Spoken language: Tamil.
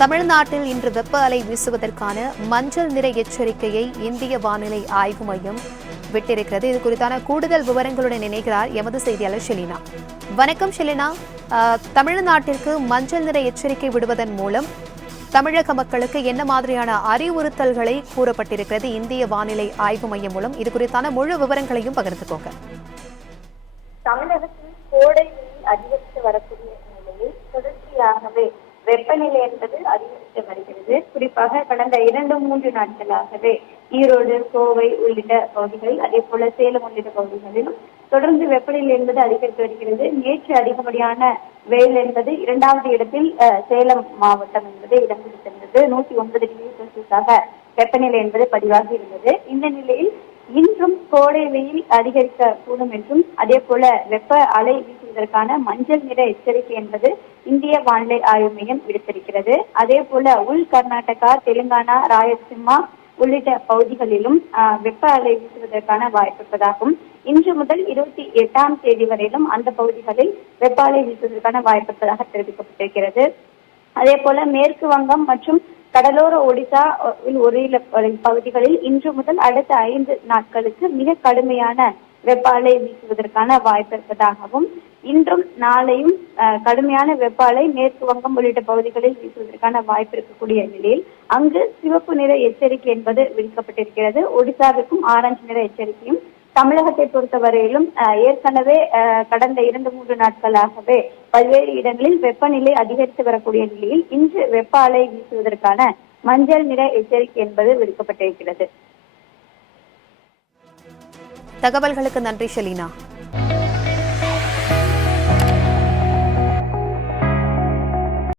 தமிழ்நாட்டில் இன்று வெப்ப அலை வீசுவதற்கான மஞ்சள் நிற எச்சரிக்கையை இந்திய வானிலை ஆய்வு மையம் விட்டிருக்கிறது. இது குறித்தான கூடுதல் விவரங்களுடன் இணைகிறார் எமது செய்தியாளர் ஷெலினா. வணக்கம் ஷெலினா. தமிழ்நாட்டிற்கு மஞ்சள் நிற எச்சரிக்கை விடுவதன் மூலம் தமிழக மக்களுக்கு என்ன மாதிரியான அறிவுறுத்தல்களை கூறப்பட்டிருக்கிறது இந்திய வானிலை ஆய்வு மையம் மூலம்? இது குறித்தான முழு விவரங்களையும் பகிர்ந்துக்கோங்க. தமிழகத்தில் கோடை வெயில் அதிகரித்து வரக்கூடிய நிலையில் தொடர்ச்சியாகவே வெப்பநிலை என்பது அதிகரித்து வருகிறது. குறிப்பாக கடந்த 2-3 நாட்களாகவே ஈரோடு, கோவை உள்ளிட்ட பகுதிகள், அதே போல சேலம் உள்ளிட்ட பகுதிகளிலும் தொடர்ந்து வெப்பநிலை என்பது அதிகரித்து வருகிறது. நேற்று அதிகப்படியான வெயில் என்பது 2வது இடத்தில் சேலம் மாவட்டம் என்பது இடம் பிடித்திருந்தது. 109 டிகிரி செல்சியஸாக வெப்பநிலை என்பது பதிவாகி இருந்தது. இந்த நிலையில் இன்றும் கோடை வெயில் அதிகரிக்க கூடும் என்றும், அதே போல வெப்ப அலை வீசுவதற்கான மஞ்சள் நிற எச்சரிக்கை என்பது இந்திய வானிலை ஆய்வு மையம் விடுத்திருக்கிறது. அதே போல உள் கர்நாடகா, தெலுங்கானா, ராயலசீமா உள்ளிட்ட பகுதிகளிலும் வெப்ப அலை வீசுவதற்கான வாய்ப்பு இருப்பதாகவும், இன்று முதல் 28ஆம் தேதி வரையிலும் அந்த பகுதிகளில் வெப்ப அலை வீசுவதற்கான வாய்ப்பு இருப்பதாக தெரிவிக்கப்பட்டிருக்கிறது. அதே போல மேற்கு வங்கம் மற்றும் கடலோர ஒடிசா ஒரு பகுதிகளில் இன்று முதல் அடுத்த 5 நாட்களுக்கு மிக கடுமையான வெப்ப அலை வீசுவதற்கான வாய்ப்பு இருப்பதாகவும், இன்றும் நாளையும் கடுமையான வெப்ப அலை மேற்கு வங்கம் உள்ளிட்ட பகுதிகளில் வீசுவதற்கான வாய்ப்பு இருக்கக்கூடிய நிலையில் அங்கு சிவப்பு நிற எச்சரிக்கை என்பது விடுக்கப்பட்டிருக்கிறது. ஒடிசாவிற்கும் ஆரஞ்சு நிற எச்சரிக்கையும், தமிழகத்தை பொறுத்தவரையிலும் ஏற்கனவே கடந்த 2-3 நாட்களாகவே பல்வேறு இடங்களில் வெப்பநிலை அதிகரித்து வரக்கூடிய நிலையில் இன்று வெப்ப அலை வீசுவதற்கான மஞ்சள் நிற எச்சரிக்கை என்பது விடுக்கப்பட்டிருக்கிறது. தகவல்களுக்கு நன்றி ஷெலினா.